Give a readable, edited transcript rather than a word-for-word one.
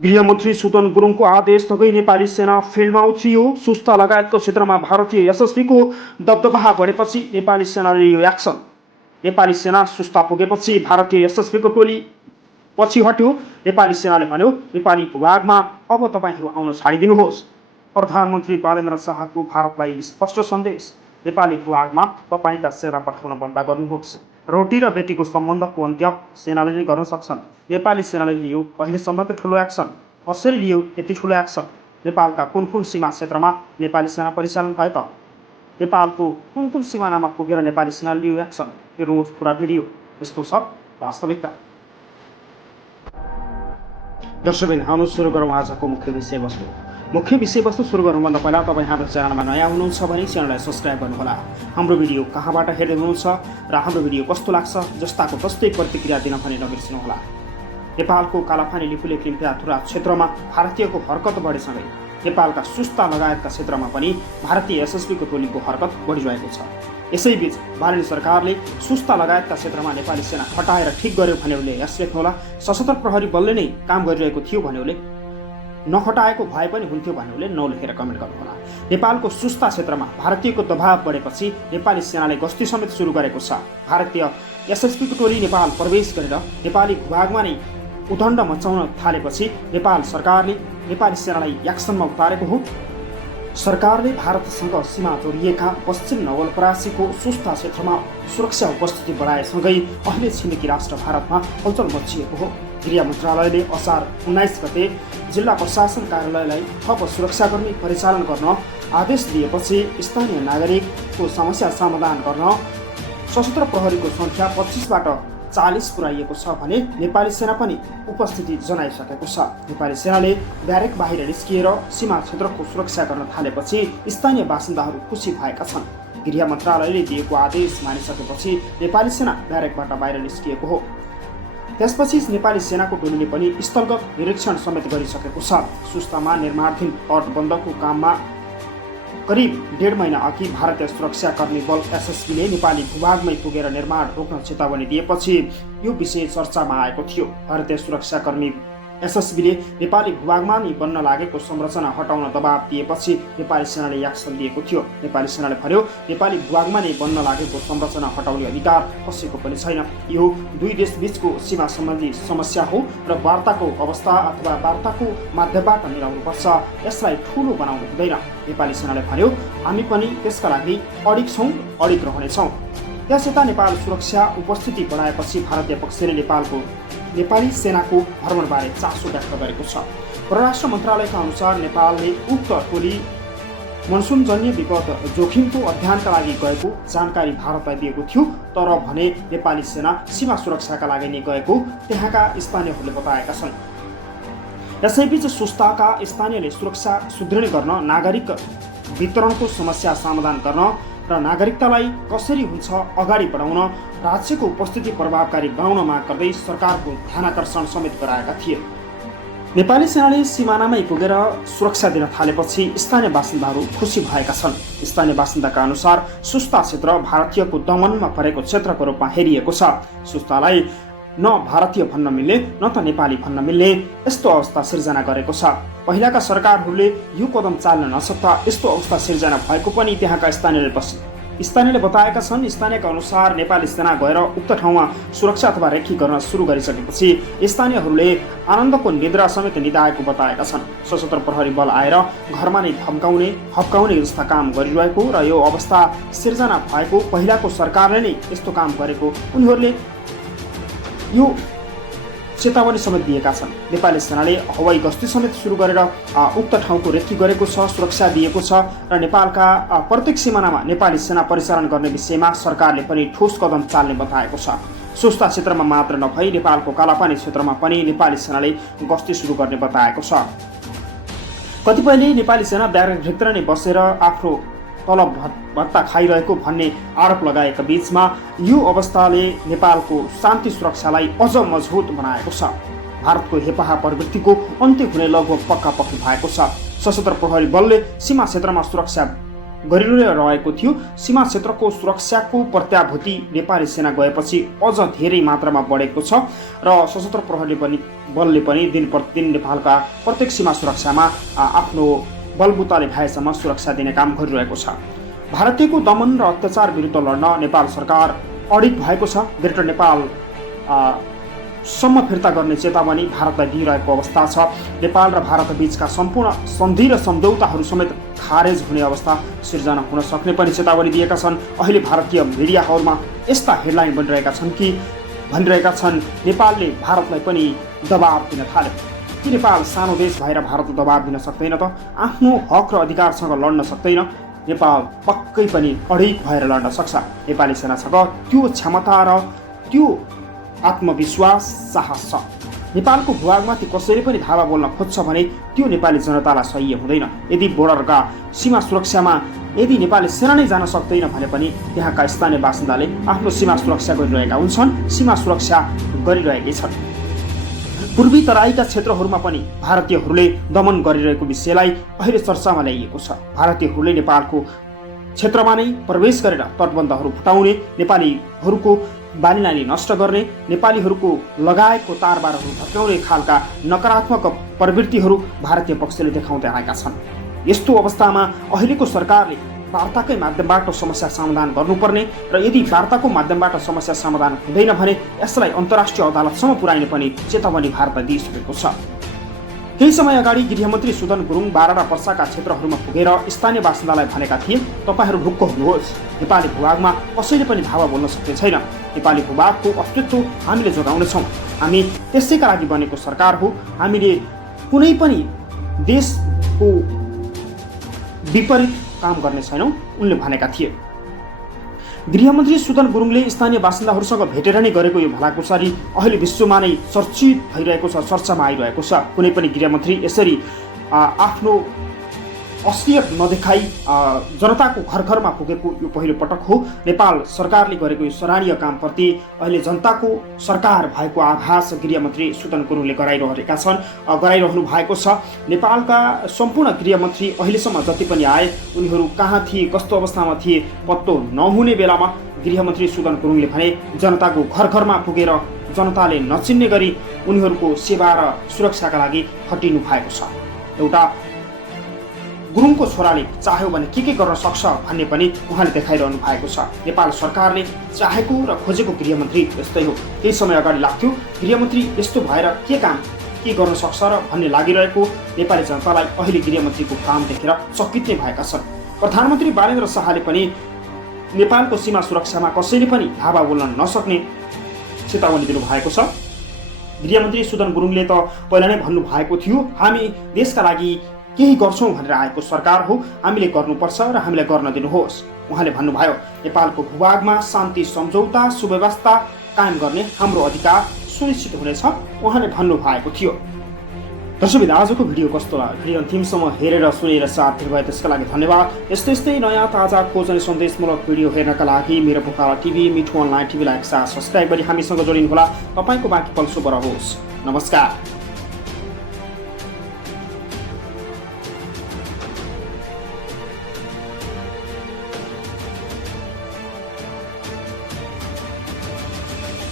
गृहमन्त्री सुदन गुरुङको आदेशसँगै नेपाली सेना फिल्डमा उत्रियो। सुस्ता लगायतको क्षेत्रमा भारतीय यशस्वीको दबदबा बढेपछि नेपाली सेनाले लियो एक्सन। नेपाली सेना सुस्ता पुगेपछि भारतीय यशस्वीको टोली पछि हट्यो। नेपाली सेनाले भन्यो, नेपाली भूभागमा अब तपाईँहरू आउन छाडिदिनुहोस्। प्रधानमन्त्री बालेन्द्र शाहको भारतलाई स्पष्ट सन्देश, नेपाली भूभागमा तपाईँका सेना पठाउन बन्द गर्नुहोस्। रोटी र बेटीको सम्बन्धको अन्त्य सेनाले नै गर्न सक्छन्। नेपाली सेनाले लियो अहिलेसम्मको ठुलो एक्सन। कसरी लियो यति ठुलो एक्सन? नेपालका कुन कुन सीमा क्षेत्रमा नेपाली सेना परिचालन भयो त? नेपालको कुन कुन सिमानामा पुगेर नेपाली सेनाले लियो एक्सन? यो रोज पुरा भिडियो। यस्तो छ वास्तविकता। दर्शकबिन, हामी सुरु गरौँ आजको मुख्य विषयवस्तु सुरु गर्नुभन्दा पहिला तपाईँ हाम्रो च्यानलमा नयाँ हुनुहुन्छ भने च्यानललाई सब्सक्राइब गर्नुहोला। हाम्रो भिडियो कहाँबाट हेर्दै हुनुहुन्छ र हाम्रो भिडियो कस्तो लाग्छ जस्ताको तस्तै प्रतिक्रिया दिन भने नबिर्सनुहोला। नेपालको कालापानी लिपुलेख लिम्पियाथुरा क्षेत्रमा भारतीयको हरकत बढेसँगै नेपालका सुस्ता लगायतका क्षेत्रमा पनि भारतीय यशस्वीको टोलीको हरकत बढिरहेको छ। यसैबीच बालेन्द्र सरकारले सुस्ता लगायतका क्षेत्रमा नेपाली सेना हटाएर ठिक गर्यो भन्नेहरूले यस लेख्नुहोला। सशस्त्र प्रहरी बलले नै काम गरिरहेको थियो भन्नेहरूले, नहटाएको भए पनि हुन्थ्यो भन्नेहरूले नलेखेर कमेन्ट गर्नुहोला। नेपालको सुस्ता क्षेत्रमा भारतीयको दबाव बढेपछि नेपाली सेनाले गस्ती समेत सुरु गरेको छ। भारतीय यशस्वीको टोली नेपाल प्रवेश गरेर नेपाली भूभागमा नै उदण्ड मचाउन थालेपछि नेपाल सरकारले नेपाली सेनालाई एक्सनमा उतारेको हो। सरकारले भारतसँग सीमा जोडिएका पश्चिम नवलपरासीको सुस्ता क्षेत्रमा सुरक्षा उपस्थिति बढाएसँगै अहिले छिमेकी राष्ट्र भारतमा हलचल मचिएको हो। गृह मन्त्रालयले असार 19 गते जिल्ला प्रशासन कार्यालयलाई थप सुरक्षाकर्मी परिचालन गर्न आदेश दिएपछि स्थानीय नागरिकको समस्या समाधान गर्न सशस्त्र प्रहरीको सङ्ख्या 25बाट 40 पुर्याइएको छ भने नेपाली सेना पनि उपस्थिति जनाइसकेको छ। नेपाली सेनाले ब्यारेक बाहिर निस्किएर सीमा क्षेत्रको सुरक्षा गर्न थालेपछि स्थानीय बासिन्दाहरू खुसी भएका छन्। गृह मन्त्रालयले दिएको आदेश मानिसकेपछि नेपाली सेना ब्यारेकबाट बाहिर निस्किएको हो। त्यसपछि नेपाली सेनाको टोलीले पनि स्थलगत निरीक्षण समेत गरिसकेको छ। सुस्तामा निर्माणाधीन तटबन्धको काममा करिब 1.5 महिना अघि भारतीय सुरक्षाकर्मी बल एसएसबीले नेपाली भूभागमै पुगेर निर्माण रोक्न चेतावनी दिएपछि यो विषय चर्चामा आएको थियो। भारतीय सुरक्षाकर्मी एसएसबीले नेपाली भूभागमा नै बन्न लागेको संरचना हटाउन दबाब दिएपछि नेपाली सेनाले एक्सन लिएको थियो। नेपाली सेनाले भन्यो, नेपाली भूभागमा नै बन्न लागेको संरचना हटाउने अधिकार कसैको पनि छैन। यो दुई देशबीचको सीमा सम्बन्धी समस्या हो र वार्ताको अवस्था अथवा वार्ताको माध्यमबाट मिलाउनुपर्छ। यसलाई ठुलो बनाउनु हुँदैन। नेपाली सेनाले भन्यो, हामी पनि त्यसका लागि अडिग छौँ, अडिग रहनेछौँ। त्यसयता नेपाल सुरक्षा उपस्थिति बढाएपछि भारतीय पक्षले नेपाली सेनाको भ्रमणबारे चासो व्यक्त गरेको छ। परराष्ट्र मन्त्रालयका अनुसार नेपालले उक्त टोली मनसुनजन्य विपद जोखिमको अध्ययनका लागि गएको जानकारी भारतलाई दिएको थियो। तर भने नेपाली सेना सीमा सुरक्षाका लागि नै गएको त्यहाँका स्थानीयहरूले बताएका छन्। यसैबीच सुस्ताका स्थानीयले सुरक्षा सुदृढ गर्न, नागरिक वितरणको समस्या समाधान गर्न र नागरिकतालाई कसरी हुन्छ अगाडि बढाउन राज्यको उपस्थिति प्रभावकारी बनाउन माग गर्दै सरकारको ध्यानाकर्षण समेत गराएका थिए। नेपाली सेनाले सिमानामै पुगेर सुरक्षा दिन थालेपछि स्थानीय बासिन्दाहरू खुसी भएका छन्। स्थानीय बासिन्दाका अनुसार सुस्ता क्षेत्र भारतीयको दमनमा परेको क्षेत्रको रूपमा हेरिएको छ। सुस्तालाई न भारतीय भन्न मिल्ने न त नेपाली भन्न मिल्ने यस्तो अवस्था सिर्जना गरेको छ। पहिलाका सरकारहरूले यो कदम चाल्न नसक्दा यस्तो अवस्था सिर्जना भएको पनि त्यहाँका स्थानीयले बताएका छन्। स्थानीयका अनुसार नेपाली सेना गएर उक्त ठाउँमा सुरक्षा अथवा रेखी गर्न सुरु गरिसकेपछि स्थानीयहरूले आनन्दको निद्रा समेत निदाएको बताएका छन्। सशस्त्र प्रहरी बल आएर घरमा नै हप्काउने जस्ता काम गरिरहेको र यो अवस्था सिर्जना भएको पहिलाको सरकारले नै यस्तो काम गरेको उनीहरूले यो चेतावनी समेत दिएका छन्। नेपाली सेनाले हवाई गस्ती समेत सुरु गरेर उक्त ठाउँको रेखी गरेको छ, सुरक्षा दिएको छ र नेपालका प्रत्येक सिमानामा नेपाली सेना परिचालन गर्ने विषयमा सरकारले पनि ठोस कदम चाल्ने बताएको छ। सुस्ता क्षेत्रमा मात्र नभई नेपालको कालापानी क्षेत्रमा पनि नेपाली सेनाले गस्ती सुरु गर्ने बताएको छ। कतिपयले नेपाली सेना ब्यारेकभित्र नै बसेर आफ्नो तलब भत्ता खाइरहेको भन्ने आरोप लगाएका बीचमा यो अवस्थाले नेपालको शान्ति सुरक्षालाई अझ मजबुत बनाएको छ। भारतको हेपाहा प्रवृत्तिको अन्त्य हुने लगभग पक्का भएको छ। सशस्त्र प्रहरी बलले सीमा क्षेत्रमा सुरक्षा गरिरहेको थियो। सीमा क्षेत्रको सुरक्षाको प्रत्याभूति नेपाली सेना गएपछि अझ धेरै मात्रामा बढेको छ र सशस्त्र प्रहरी बलले पनि दिन प्रतिदिन नेपालका प्रत्येक सीमा सुरक्षामा आफ्नो बलबुताले भएसम्म सुरक्षा दिने काम गरिरहेको छ। भारतीयको दमन र अत्याचार विरुद्ध लड्न नेपाल सरकार अडिग भएको छ। ग्रेटर नेपाल सम्म फिर्ता गर्ने चेतावनी भारतलाई दिइरहेको अवस्था छ। नेपाल र भारत बीचका सम्पूर्ण सन्धि र सम्झौताहरू समेत खारेज हुने अवस्था सिर्जना हुन सक्ने पनि चेतावनी दिएका छन्। अहिले भारतीय मिडियाहरूमा यस्ता हेडलाइन भनिरहेका छन् नेपालले भारतलाई पनि दबाब दिन थाल्यो। कि नेपाल सानो देश भएर भारतलाई दबाब दिन सक्दैन त? आफ्नो हक र अधिकारसँग लड्न सक्दैन? नेपाल पक्कै पनि अडिग भएर लड्न सक्छ। नेपाली सेनासँग त्यो क्षमता र त्यो आत्मविश्वास साहस छ। नेपालको भूभागमाथि कसैले पनि धावा बोल्न खोज्छ भने त्यो नेपाली जनतालाई सह्य हुँदैन। यदि बोर्डरका सीमा सुरक्षामा यदि नेपाली सेना नै जान सक्दैन भने पनि त्यहाँका स्थानीय बासिन्दाले आफ्नो सीमा सुरक्षा गरिरहेका हुन्छन्, सीमा सुरक्षा गरिरहेकै छन्। पूर्वी तराईका क्षेत्रहरूमा पनि भारतीयहरूले दमन गरिरहेको विषयलाई अहिले चर्चामा ल्याइएको छ। भारतीयहरूले नेपालको क्षेत्रमा नै प्रवेश गरेर तटबन्धहरू फुटाउने, नेपालीहरूको बालीनाली नष्ट गर्ने, नेपालीहरूको लगाएको तारबारहरू भत्काउने खालका नकारात्मक प्रवृत्तिहरू भारतीय पक्षले देखाउँदै आएका छन्। यस्तो अवस्थामा अहिलेको सरकारले वार्ताकै माध्यमबाट समस्या समाधान गर्नुपर्ने र यदि वार्ताको माध्यमबाट समस्या समाधान हुँदैन भने यसलाई अन्तर्राष्ट्रिय अदालतसम्म पुर्याइने पनि चेतावनी भारतलाई दिइसकेको छ। केही समय अगाडि गृहमन्त्री सुदन गुरुङ बारा र पर्साका क्षेत्रहरूमा पुगेर स्थानीय बासिन्दालाई भनेका थिए, तपाईहरू ढुक्क हुनुहोस्, नेपाली भूभागमा कसैले पनि धावा बोल्न सक्ने छैन। नेपाली भूभागको अस्तित्व हामीले जोगाउनेछौँ। हामी त्यसैका लागि बनेको सरकार हो। हामीले कुनै पनि देशको विपरीत काम गर्ने छैनौँ, उनले भनेका थिए। गृहमन्त्री सुदन गुरुङले स्थानीय बासिन्दाहरूसँग भेटेर नै गरेको यो भलाकुसारी अहिले विश्वमा नै चर्चित भइरहेको छ, चर्चामा आइरहेको छ। कुनै पनि गृहमन्त्री यसरी आफ्नो असलियत नदेखाई जनताको घर घरमा पुगेको यो पहिलो पटक हो। नेपाल सरकारले गरेको यो सराहनीय कामप्रति अहिले जनताको सरकार भएको आभास गृहमन्त्री सुदन गुरुङले गराइरहनु भएको छ। नेपालका सम्पूर्ण गृहमन्त्री अहिलेसम्म जति पनि आए उनीहरू कहाँ थिए, कस्तो अवस्थामा थिए पत्तो नहुने बेलामा गृहमन्त्री सुदन गुरुङले भने जनताको घर घरमा पुगेर जनताले नचिन्ने गरी उनीहरूको सेवा र सुरक्षाका लागि खटिनु भएको छ। एउटा गुरुङको छोराले चाह्यो भने के गर्न सक्छ भन्ने पनि उहाँले देखाइरहनु भएको छ। नेपाल सरकारले चाहेको र खोजेको गृहमन्त्री यस्तै हो। केही समय अगाडि लाग्थ्यो गृहमन्त्री यस्तो भएर के गर्न सक्छ र भन्ने लागिरहेको नेपाली जनतालाई अहिले गृहमन्त्रीको काम देखेर चकित नै भएका छन्। प्रधानमन्त्री बालेन्द्र शाहले पनि नेपालको सीमा सुरक्षामा कसैले पनि धावा बोल्न नसक्ने चेतावनी दिनुभएको छ। गृहमन्त्री सुदन गुरुङले त पहिला नै भन्नुभएको थियो, हामी देशका लागि केही गर्छौँ भनेर आएको सरकार हो, हामीले गर्नुपर्छ र हामीलाई गर्न दिनुहोस्। उहाँले भन्नुभयो नेपालको भूभागमा शान्ति सम्झौता सुव्यवस्था कायम गर्ने हाम्रो अधिकार सुनिश्चित हुनेछ, उहाँले भन्नुभएको थियो। दर्शक आजको भिडियो कस्तो लाग्यो? भिडियो अन्तिमसम्म हेरेर सुनेर साथ दिनुभयो त्यसका लागि धन्यवाद। यस्तै नयाँ ताजा खोज अनि सन्देशमूलक भिडियो हेर्नका लागि मेरो पोखरा टिभी मिठो अनलाइन टिभीलाई सब्सक्राइब गरी हामीसँग जोडिनुहोला। तपाईँको बाँकी पल शुभ रहोस्। नमस्कार।